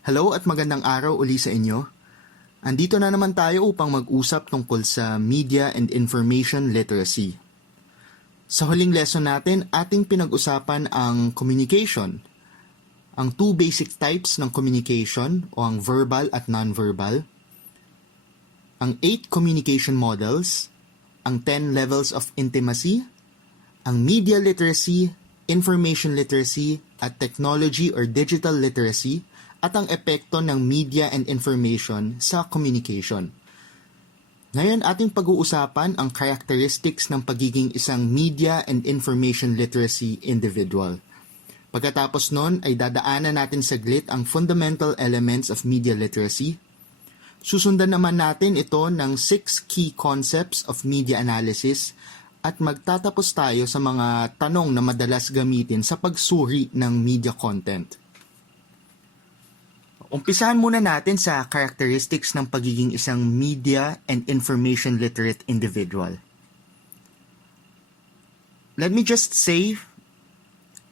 Hello at magandang araw uli sa inyo. Andito na naman tayo upang mag-usap tungkol sa Media and Information Literacy. Sa huling lesson natin, ating pinag-usapan ang communication, ang two basic types ng communication o ang verbal at non-verbal, ang 8 communication models, ang 10 levels of intimacy, ang media literacy, information literacy, at technology or digital literacy, at ang epekto ng media and information sa communication. Ngayon ating pag-uusapan ang characteristics ng pagiging isang media and information literacy individual. Pagkatapos nun ay dadaanan natin saglit ang fundamental elements of media literacy. Susundan naman natin ito ng 6 key concepts of media analysis at magtatapos tayo sa mga tanong na madalas gamitin sa pagsuri ng media content. Umpisahan muna natin sa characteristics ng pagiging isang media and information literate individual. Let me just say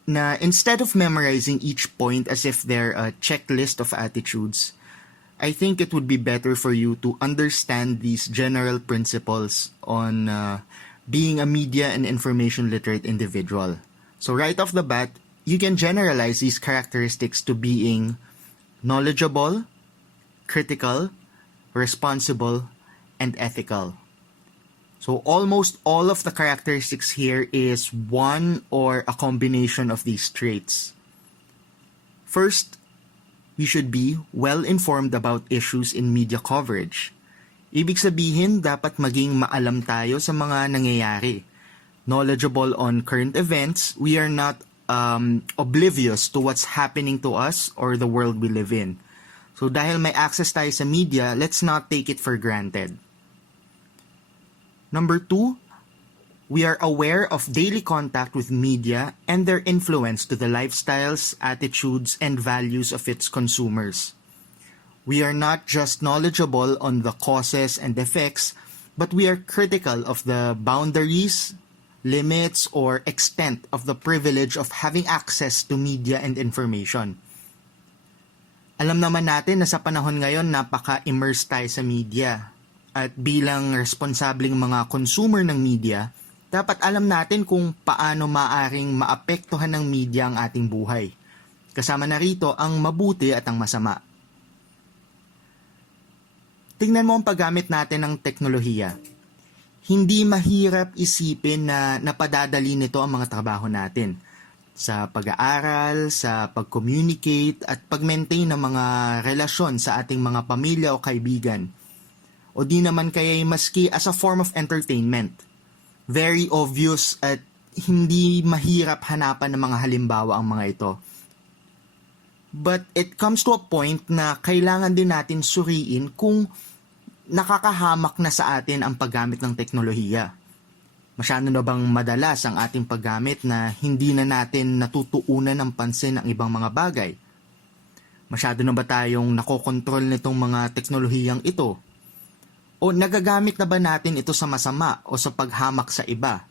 na instead of memorizing each point as if they're a checklist of attitudes, I think it would be better for you to understand these general principles on being a media and information literate individual. So right off the bat, you can generalize these characteristics to being knowledgeable, critical, responsible, and ethical. So almost all of the characteristics here is one or a combination of these traits. First, we should be well-informed about issues in media coverage. Ibig sabihin, dapat maging maalam tayo sa mga nangyayari. Knowledgeable on current events, we are not oblivious to what's happening to us or the world we live in. So dahil may access tayo sa media, let's not take it for granted. Number 2, we are aware of daily contact with media and their influence to the lifestyles, attitudes, and values of its consumers. We are not just knowledgeable on the causes and effects, but we are critical of the boundaries, limits, or extent of the privilege of having access to media and information. Alam naman natin na sa panahon ngayon napaka-immerse tayo sa media. At bilang responsableng mga consumer ng media, dapat alam natin kung paano maaring maapektuhan ng media ang ating buhay. Kasama na rito ang mabuti at ang masama. Tingnan mo ang paggamit natin ng teknolohiya. Hindi mahirap isipin na napadadali nito ang mga trabaho natin sa pag-aaral, sa pag-communicate at pag-maintain ng mga relasyon sa ating mga pamilya o kaibigan. O di naman kaya'y maski as a form of entertainment. Very obvious at hindi mahirap hanapan ng mga halimbawa ang mga ito. But it comes to a point na kailangan din natin suriin kung nakakahamak na sa atin ang paggamit ng teknolohiya. Masyado na bang madalas ang ating paggamit na hindi na natin natutuunan ng pansin ang ibang mga bagay? Masyado na ba tayong nakokontrol nitong mga teknolohiyang ito? O nagagamit na ba natin ito sa masama o sa paghamak sa iba?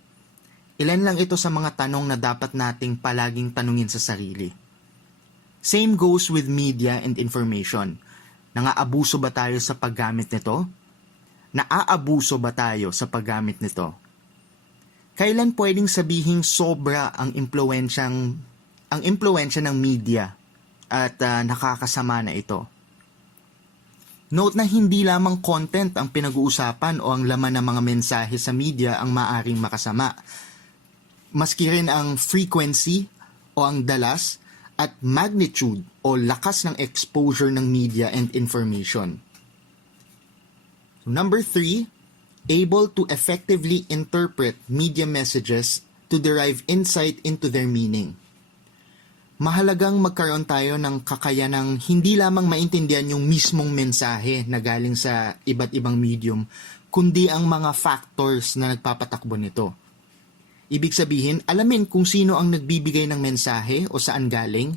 Ilan lang ito sa mga tanong na dapat nating palaging tanungin sa sarili. Same goes with media and information. Nangaabuso ba tayo sa paggamit nito? Naaabuso ba tayo sa paggamit nito? Kailan pwedeng sabihing sobra ang impluwensya ng media at nakakasama na ito? Note na hindi lamang content ang pinag-uusapan o ang laman ng mga mensahe sa media ang maaring makasama. Maski rin ang frequency o ang dalas at magnitude o lakas ng exposure ng media and information. Number 3, able to effectively interpret media messages to derive insight into their meaning. Mahalagang magkaroon tayo ng kakayanang hindi lamang maintindihan yung mismong mensahe na galing sa iba't ibang medium, kundi ang mga factors na nagpapatakbo nito. Ibig sabihin, alamin kung sino ang nagbibigay ng mensahe o saan galing,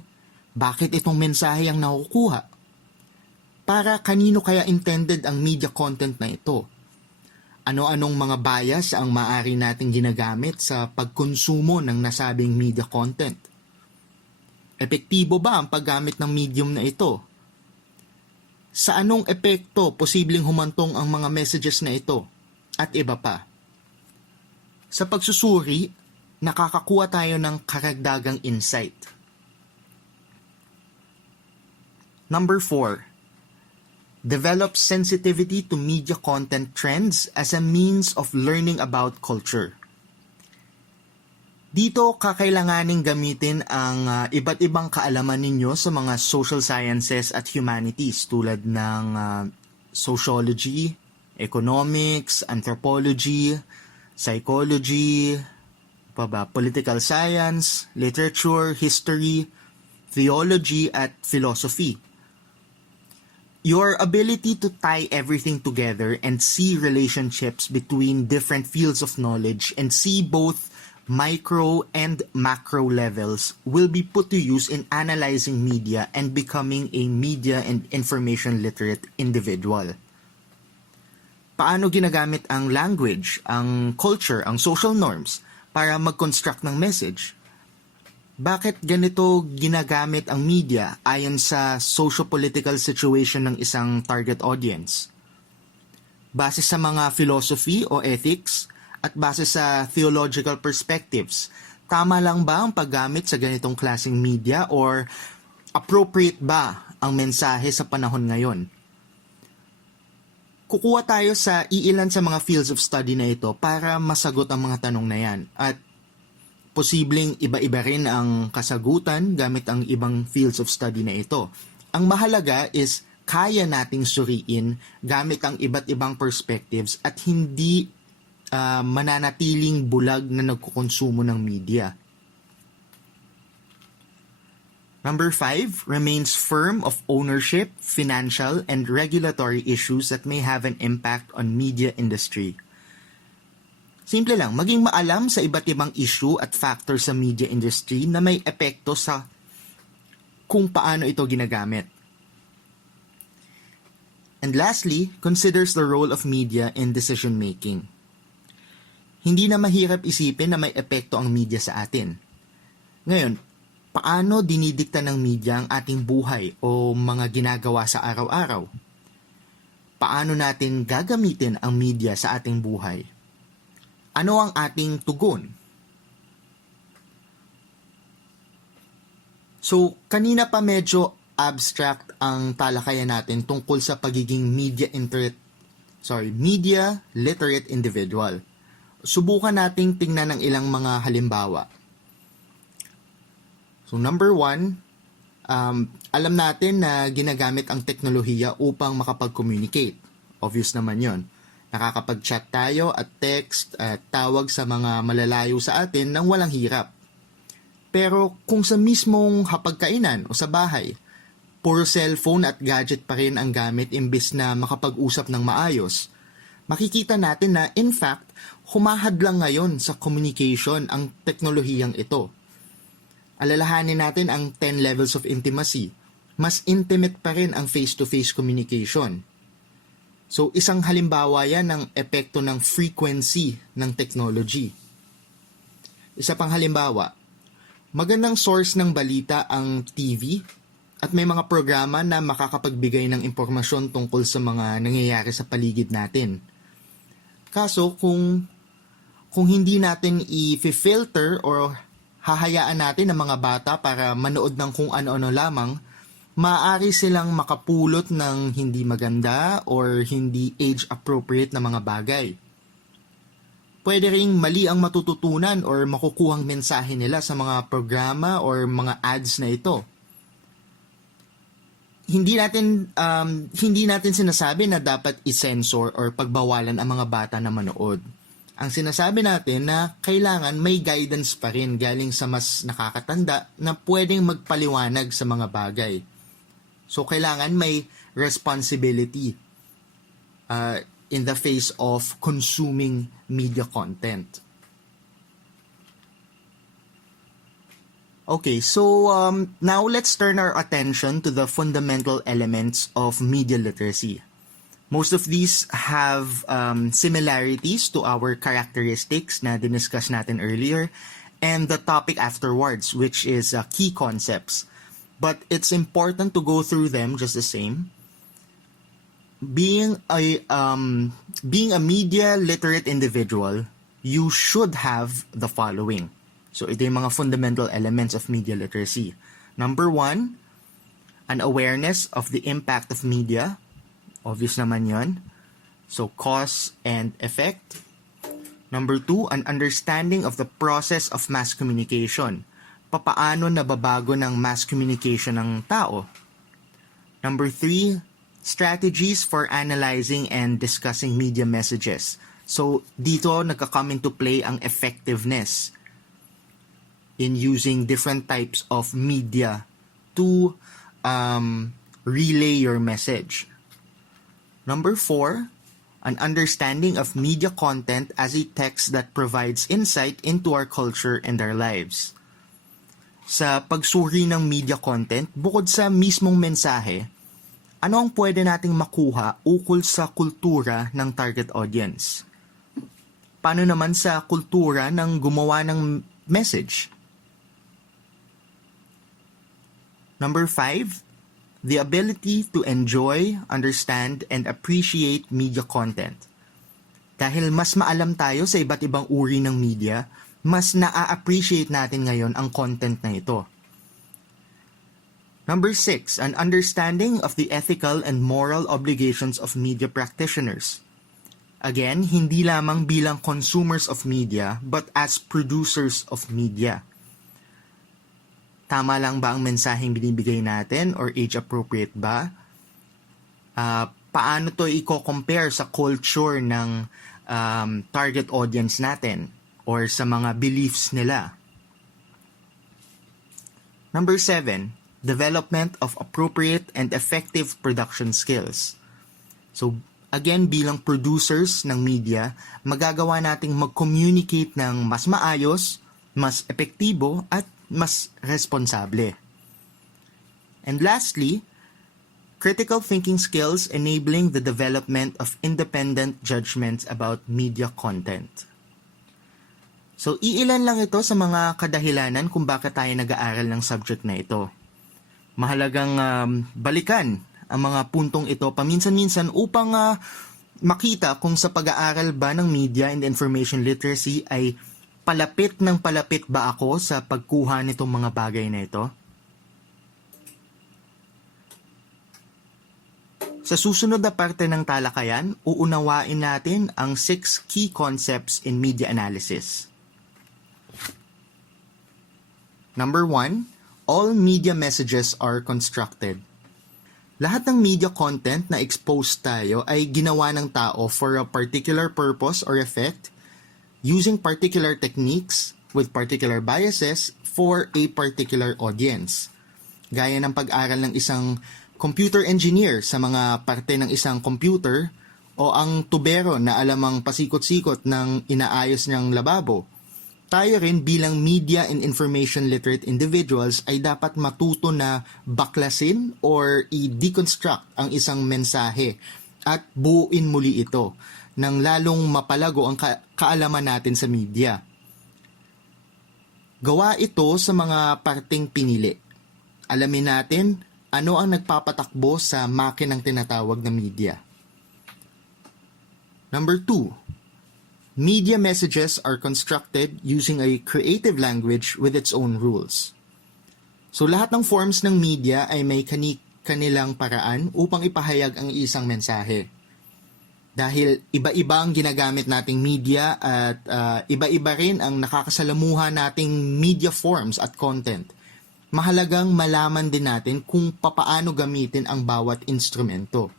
bakit itong mensahe ang nakukuha, para kanino kaya intended ang media content na ito, ano-anong mga bias ang maaari nating ginagamit sa pagkonsumo ng nasabing media content. Epektibo ba ang paggamit ng medium na ito? Sa anong epekto posibleng humantong ang mga messages na ito? At iba pa. Sa pagsusuri, nakakakuha tayo ng karagdagang insight. Number 4. Develop sensitivity to media content trends as a means of learning about culture. Dito kakailanganing gamitin ang iba't ibang kaalaman ninyo sa mga social sciences at humanities tulad ng sociology, economics, anthropology, psychology, political science, literature, history, theology, at philosophy. Your ability to tie everything together and see relationships between different fields of knowledge and see both micro and macro levels will be put to use in analyzing media and becoming a media and information literate individual. Paano ginagamit ang language, ang culture, ang social norms para mag-construct ng message? Bakit ganito ginagamit ang media ayon sa socio-political situation ng isang target audience? Base sa mga philosophy o ethics at base sa theological perspectives, tama lang ba ang paggamit sa ganitong klaseng media or appropriate ba ang mensahe sa panahon ngayon? Kukuha tayo sa iilan sa mga fields of study na ito para masagot ang mga tanong na yan at posibleng iba-iba rin ang kasagutan gamit ang ibang fields of study na ito. Ang mahalaga is kaya nating suriin gamit ang iba't ibang perspectives at hindi mananatiling bulag na nagkukonsumo ng media. Number 5, remains firm of ownership, financial, and regulatory issues that may have an impact on media industry. Simple lang, maging maalam sa iba't ibang issue at factor sa media industry na may epekto sa kung paano ito ginagamit. And lastly, considers the role of media in decision making. Hindi na mahirap isipin na may epekto ang media sa atin. Ngayon, paano dinidikta ng media ang ating buhay o mga ginagawa sa araw-araw? Paano natin gagamitin ang media sa ating buhay? Ano ang ating tugon? So, kanina pa medyo abstract ang talakayan natin tungkol sa pagiging media literate individual. Subukan nating tingnan ng ilang mga halimbawa. So number 1, alam natin na ginagamit ang teknolohiya upang makapag-communicate. Obvious naman yon. Nakakapag-chat tayo at text at tawag sa mga malalayo sa atin nang walang hirap. Pero kung sa mismong hapagkainan o sa bahay, puro cellphone at gadget pa rin ang gamit imbis na makapag-usap ng maayos, makikita natin na in fact, humahadlang ngayon sa communication ang teknolohiyang ito. Alalahanin natin ang 10 levels of intimacy. Mas intimate pa rin ang face-to-face communication. So isang halimbawa yan ng epekto ng frequency ng technology. Isa pang halimbawa, magandang source ng balita ang TV at may mga programa na makakapagbigay ng impormasyon tungkol sa mga nangyayari sa paligid natin. Kaso kung hindi natin i-filter or hahayaan natin ang mga bata para manood ng kung ano-ano lamang, maaari silang makapulot ng hindi maganda or hindi age-appropriate na mga bagay. Pwede ring mali ang matututunan or makukuhang mensahe nila sa mga programa or mga ads na ito. Hindi natin sinasabi na dapat i-censor or pagbawalan ang mga bata na manood. Ang sinasabi natin na kailangan may guidance pa rin galing sa mas nakakatanda na pwedeng magpaliwanag sa mga bagay. So kailangan may responsibility in the face of consuming media content. Okay, so now let's turn our attention to the fundamental elements of media literacy. Most of these have similarities to our characteristics na diniscuss natin earlier and the topic afterwards, which is key concepts. But it's important to go through them just the same. being a media literate individual, you should have the following. So ito yung mga fundamental elements of media literacy. Number 1, an awareness of the impact of media. Obvious naman yon. So cause and effect. Number 2, an understanding of the process of mass communication. Papaano nababago ng mass communication ng tao. Number 3, strategies for analyzing and discussing media messages. So dito nagka-come into play ang effectiveness in using different types of media to relay your message. Number 4, an understanding of media content as a text that provides insight into our culture and our lives. Sa pagsuri ng media content, bukod sa mismong mensahe, ano ang pwede nating makuha ukol sa kultura ng target audience? Paano naman sa kultura ng gumawa ng message? Number 5, the ability to enjoy, understand, and appreciate media content. Dahil mas maalam tayo sa iba't ibang uri ng media, mas na-appreciate natin ngayon ang content na ito. Number 6, an understanding of the ethical and moral obligations of media practitioners. Again, hindi lamang bilang consumers of media, but as producers of media. Tama lang ba ang mensaheng binibigay natin or age-appropriate ba? Paano to i-compare sa culture ng target audience natin or sa mga beliefs nila? Number 7, development of appropriate and effective production skills. So, again, bilang producers ng media, magagawa nating mag-communicate ng mas maayos, mas epektibo, at mas responsable. And lastly, critical thinking skills enabling the development of independent judgments about media content. So, iilan lang ito sa mga kadahilanan kung bakit tayo nag-aaral ng subject na ito. Mahalagang balikan ang mga puntong ito paminsan-minsan upang makita kung sa pag-aaral ba ng media and information literacy ay palapit ba ako sa pagkuha nitong mga bagay na ito? Sa susunod na parte ng talakayan, uunawain natin ang 6 key concepts in media analysis. Number 1, all media messages are constructed. Lahat ng media content na exposed tayo ay ginawa ng tao for a particular purpose or effect, using particular techniques with particular biases for a particular audience. Gaya ng pag-aral ng isang computer engineer sa mga parte ng isang computer o ang tubero na alamang pasikot-sikot ng inaayos niyang lababo. Tayo rin bilang media and information literate individuals ay dapat matuto na baklasin or i-deconstruct ang isang mensahe at buuin muli ito nang lalong mapalago ang kaalaman natin sa media. Gawa ito sa mga parteng pinili. Alamin natin ano ang nagpapatakbo sa makinang tinatawag na media. Number 2, media messages are constructed using a creative language with its own rules. So lahat ng forms ng media ay may kanilang paraan upang ipahayag ang isang mensahe. Dahil iba-iba ang ginagamit nating media at iba-iba rin ang nakakasalamuha nating media forms at content. Mahalagang malaman din natin kung papaano gamitin ang bawat instrumento.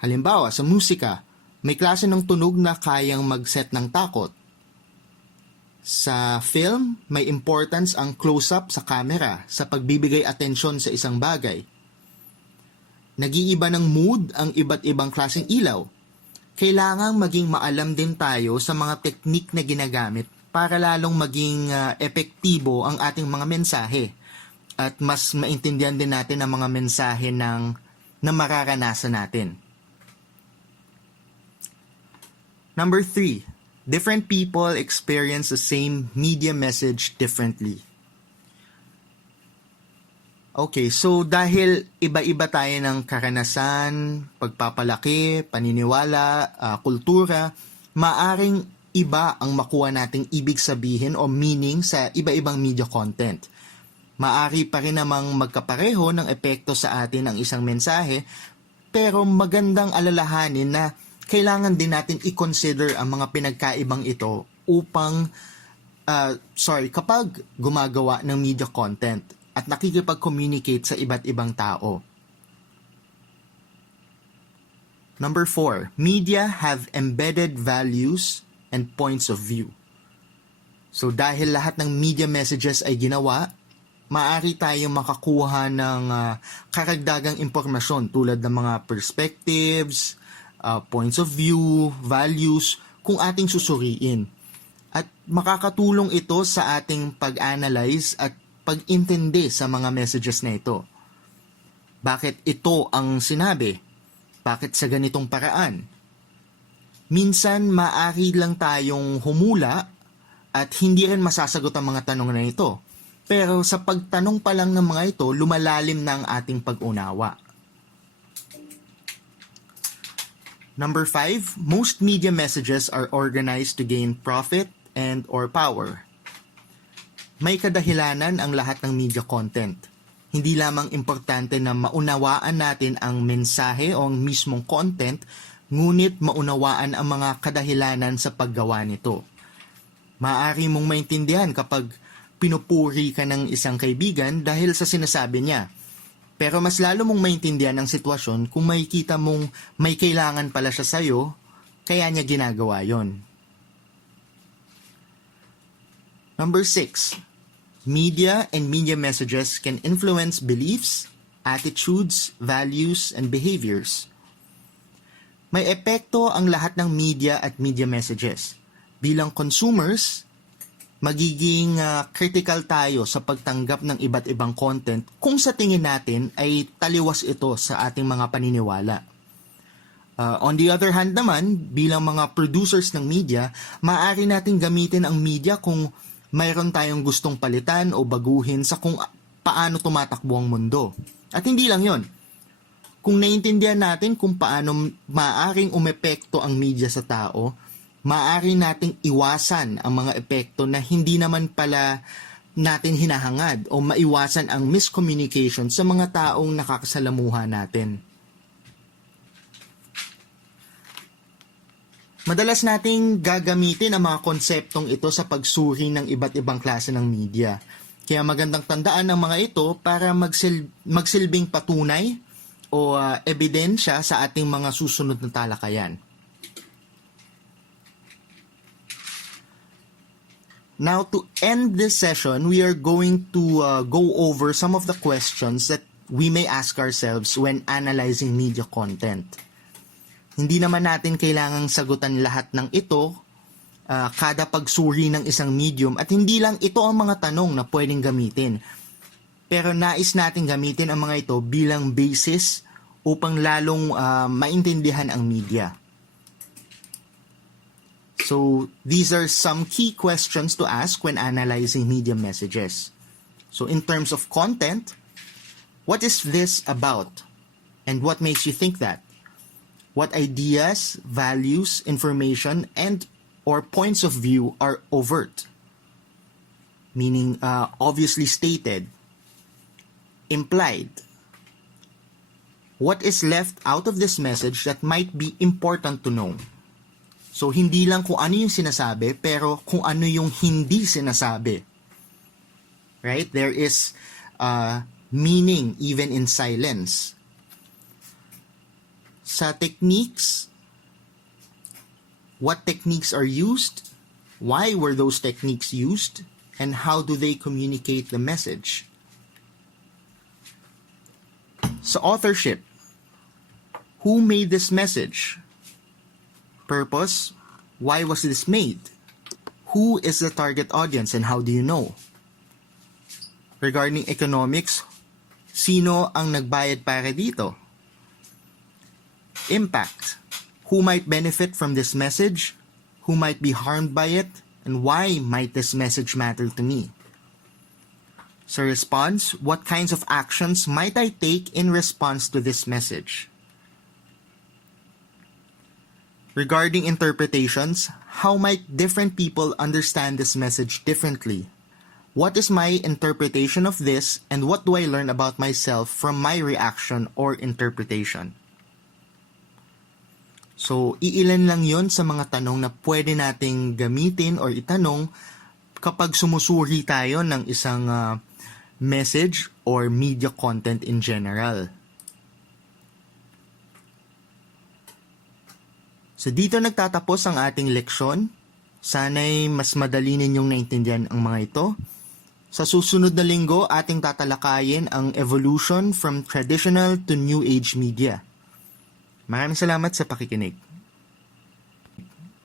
Halimbawa, sa musika, may klase ng tunog na kayang mag-set ng takot. Sa film, may importance ang close-up sa camera sa pagbibigay atensyon sa isang bagay. Nag-iiba ng mood ang iba't ibang klaseng ilaw. Kailangang maging maalam din tayo sa mga teknik na ginagamit para lalong maging epektibo ang ating mga mensahe at mas maintindihan din natin ang mga mensahe na mararanasan natin. Number 3, different people experience the same media message differently. Okay, so dahil iba-iba tayo ng karanasan, pagpapalaki, paniniwala, kultura, maaring iba ang makuha nating ibig sabihin o meaning sa iba-ibang media content. Maari pa rin namang magkapareho ng epekto sa atin ang isang mensahe, pero magandang alalahanin na kailangan din natin i-consider ang mga pinagkaibang ito upang kapag gumagawa ng media content at nakikipag-communicate sa iba't ibang tao. Number 4, media have embedded values and points of view. So dahil lahat ng media messages ay ginawa, maaari tayong makakuha ng karagdagang impormasyon tulad ng mga perspectives, points of view, values, kung ating susuriin. At makakatulong ito sa ating pag-analyze at pag-intindi sa mga messages na ito. Bakit ito ang sinabi? Bakit sa ganitong paraan? Minsan, maaari lang tayong humula at hindi rin masasagot ang mga tanong na ito. Pero sa pagtanong pa lang ng mga ito, lumalalim na ang ating pag-unawa. Number 5, most media messages are organized to gain profit and or power. May kadahilanan ang lahat ng media content. Hindi lamang importante na maunawaan natin ang mensahe o ang mismong content, ngunit maunawaan ang mga kadahilanan sa paggawa nito. Maaari mong maintindihan kapag pinupuri ka ng isang kaibigan dahil sa sinasabi niya. Pero mas lalo mong maintindihan ang sitwasyon kung makikita mong may kailangan pala siya sa'yo, kaya niya ginagawa yon. Number 6, media and media messages can influence beliefs, attitudes, values, and behaviors. May epekto ang lahat ng media at media messages. Bilang consumers, magiging critical tayo sa pagtanggap ng iba't ibang content kung sa tingin natin ay taliwas ito sa ating mga paniniwala. On the other hand naman, bilang mga producers ng media, maaari natin gamitin ang media kung mayroon tayong gustong palitan o baguhin sa kung paano tumatakbo ang mundo. At hindi lang yon. Kung naiintindihan natin kung paano maaaring umepekto ang media sa tao, maaari nating iwasan ang mga epekto na hindi naman pala natin hinahangad o maiwasan ang miscommunication sa mga taong nakakasalamuha natin. Madalas nating gagamitin ang mga konseptong ito sa pagsuri ng iba't ibang klase ng media. Kaya magandang tandaan ang mga ito para magsilbing patunay o ebidensya sa ating mga susunod na talakayan. Now, to end this session, we are going to go over some of the questions that we may ask ourselves when analyzing media content. Hindi naman natin kailangang sagutan lahat ng ito kada pagsuri ng isang medium at hindi lang ito ang mga tanong na pwedeng gamitin. Pero nais natin gamitin ang mga ito bilang basis upang lalong maintindihan ang media. So, these are some key questions to ask when analyzing media messages. So, in terms of content, what is this about? And what makes you think that? What ideas, values, information, and or points of view are overt? Meaning, obviously stated, implied. What is left out of this message that might be important to know? So, hindi lang kung ano yung sinasabi, pero kung ano yung hindi sinasabi. Right? There is meaning even in silence. Sa techniques, what techniques are used? Why were those techniques used? And how do they communicate the message? Sa authorship, who made this message? Purpose, why was this made? Who is the target audience and how do you know? Regarding economics, sino ang nagbayad para dito? Impact, who might benefit from this message? Who might be harmed by it? And why might this message matter to me? Sa response, what kinds of actions might I take in response to this message? Regarding interpretations, how might different people understand this message differently? What is my interpretation of this, and what do I learn about myself from my reaction or interpretation? So, iilan lang yon sa mga tanong na pwede nating gamitin or itanong kapag sumusuri tayo ng isang message or media content in general. So dito nagtatapos ang ating leksyon. Sana'y mas madali ninyong naintindihan ang mga ito. Sa susunod na linggo, ating tatalakayin ang evolution from traditional to new age media. Maraming salamat sa pakikinig.